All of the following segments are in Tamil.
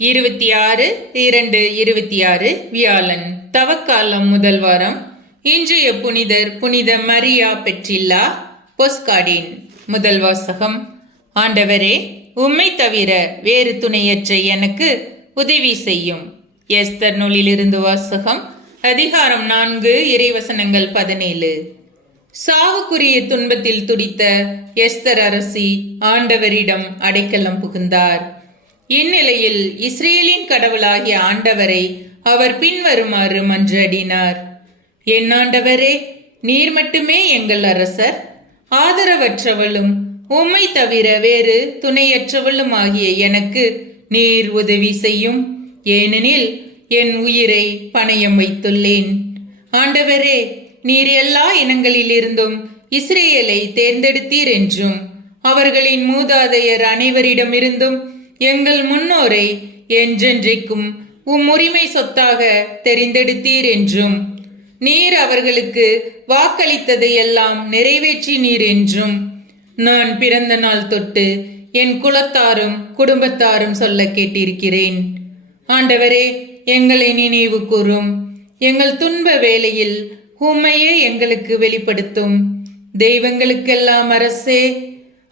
26/2/26 வியாழன் தவக்காலம் முதல் வாரம். இன்றைய புனிதர் புனித மரியா பெற்றில்லா. பொஸ்கார்டின் முதல் வாசகம். ஆண்டவரே, உம்மை தவிர வேறு துணையற்ற எனக்கு உதவி செய்யும். எஸ்தர் நூலிலிருந்து வாசகம். அதிகாரம் 4, இறைவசனங்கள் 17. சாவுக்குரிய துன்பத்தில் துடித்த எஸ்தர் அரசி ஆண்டவரிடம் அடைக்கலம் புகுந்தார். இந்நிலையில் இஸ்ரேலின் கடவுளாகிய ஆண்டவரை அவர் பின்வருமாறு மன்றாடினார். என் ஆண்டவரே, நீர் மட்டுமே எங்கள் அரசர். ஆதரவற்றவளும் உம்மை தவிர வேறு துணையற்றவளும் ஆகிய எனக்கு நீர் உதவி செய்யும். ஏனெனில் என் உயிரை பணயம் வைத்துள்ளேன். ஆண்டவரே, நீர் எல்லா இனங்களிலிருந்தும் இஸ்ரேலை தேர்ந்தெடுத்தீர் என்றும் அவர்களின் மூதாதையர் அனைவரிடமிருந்தும் எங்கள் முன்னோரை என்றென்றைக்கும் உரிமை சொத்தாக தெரிந்தெடுத்தீர் என்றும் நீர் அவர்களுக்கு வாக்களித்ததை எல்லாம் நிறைவேற்றினீர் என்றும் நான் பிறந்த நாள் தொட்டு என் குலத்தாரும் குடும்பத்தாரும் சொல்ல கேட்டிருக்கிறேன். ஆண்டவரே, எங்களை நினைவு கூரும். எங்கள் துன்ப வேளையில் உம்மையே எங்களுக்கு வெளிப்படுத்தும். தெய்வங்களுக்கெல்லாம் அரசே,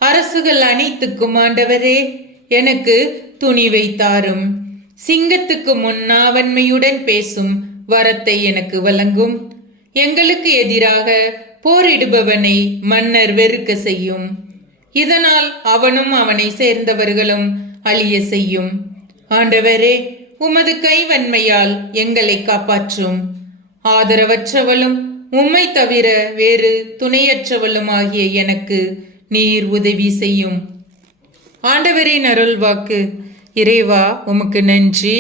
அரசுகள் அனைத்துக்கும் ஆண்டவரே, எனக்கு துணிவை தாரும். சிங்கத்துக்கு முன் நாவன்மையுடன் பேசும் வரத்தை எனக்கு வழங்கும். எங்களுக்கு எதிராக போரிடுபவனை மன்னர் வெறுக்க செய்யும். இதனால் அவனும் அவனை சேர்ந்தவர்களும் அழிய செய்யும். ஆண்டவரே, உமது கைவன்மையால் எங்களை காப்பாற்றும். ஆதரவற்றவளும் உம்மை தவிர வேறு துணையற்றவளும் ஆகிய எனக்கு நீர் உதவி செய்யும். ஆண்டவரின் அருள்வாக்கு. இறைவா, உமக்கு நன்றி.